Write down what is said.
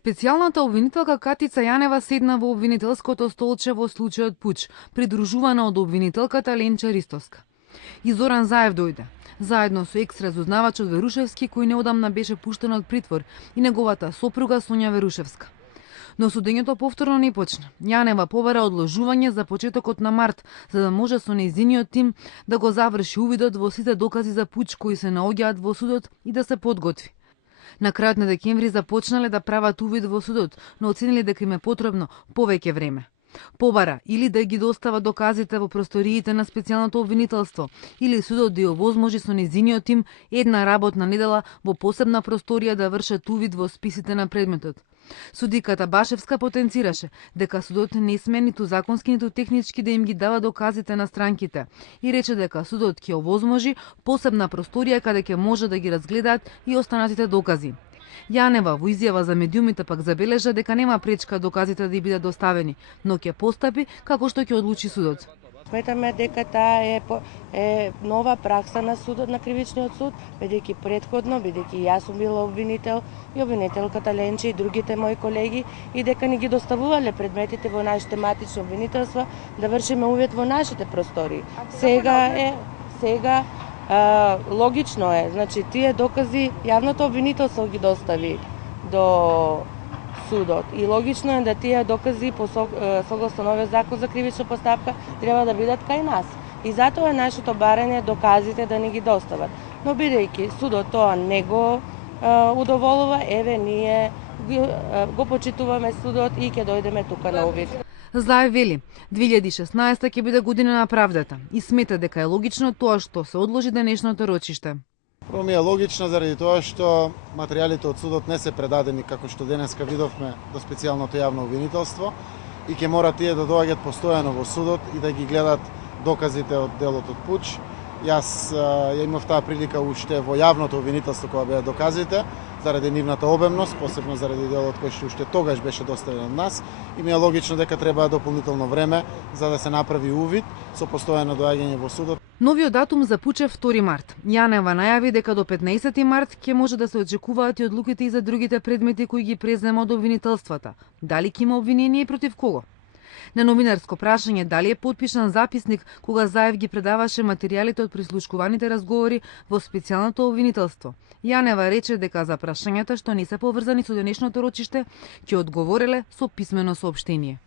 Специјалната обвинителка Катица Јанева седна во обвинителското столче во случајот Пуч, придружувана од обвинителката Ленча Ристоска. И Зоран Заев дојде, заедно со екс-разузнавачот Верушевски, кој неодамна беше пуштен од притвор, и неговата сопруга Сонја Верушевска. Но судењето повторно не почна. Јанева побара одложување за почетокот на март, за да може со нејзиниот тим да го заврши увидот во сите докази за Пуч кои се наоѓаат во судот и да се подготви. На крајот на декември започнале да прават увид во судот, но оценили дека им е потребно повеќе време. Побара или да ги достава доказите во просториите на специјалното обвинителство, или судот да ја овозможи со нејзиниот тим една работна недела во посебна просторија да вршат увид во списите на предметот. Судиката Башевска потенцираше дека судот не сме ниту законски ниту технички да им ги дава доказите на странките и рече дека судот ќе овозможи посебна просторија каде ќе може да ги разгледаат и останатите докази. Јанева во изјава за медиумите пак забележа дека нема пречка доказите да бидат доставени, но ќе постапи како што ќе одлучи судот. Сметаме дека таа е нова пракса на судот, на кривичниот суд, бидејќи претходно, бидејќи јас сум била обвинител и обвинителката Ленче и другите мои колеги, и дека ни ги доставувале предметите во нашите матични обвинителства да вршиме увид во нашите простории. Сега логично е, значи тие докази јавното обвинителство ги достави до судот и логично е да тие докази согласно новиот закон за кривична постапка треба да бидат кај нас. И затоа е нашето барање доказите да ни ги достават. Но бидејќи судот тоа не го удоволува, еве ние го почитуваме судот и ќе дојдеме тука на увид. Заев вели, 2016 ќе биде година на правдата и смета дека е логично тоа што се одложи денешното рочиште. Прво ми е логично заради тоа што материјалите од судот не се предадени како што денеска видовме до специјалното јавно обвинителство и ќе мора тие да доаѓаат постојано во судот и да ги гледат доказите од делот од Пуч. Јас ја имав таа прилика уште во јавното обвинителство кога беа доказите, заради нивната обемност, посебно заради делот кој што уште тогаш беше доставен од нас, и ми е логично дека треба дополнително време за да се направи увид со постојано доаѓање во судот. Новиот датум за Пуч е 2 март. Јанева најави дека до 15 март ќе може да се очекуваат и одлуките и за другите предмети кои ги презема од обвинителствата. Дали ќе има обвинение и против кого? На новинарско прашање дали е потпишан записник кога Заев ги предаваше материјалите од прислушкуваните разговори во специјалното обвинителство, Јанева рече дека за прашањата што не се поврзани со денешното рочиште ќе одговореле со писмено соопштение.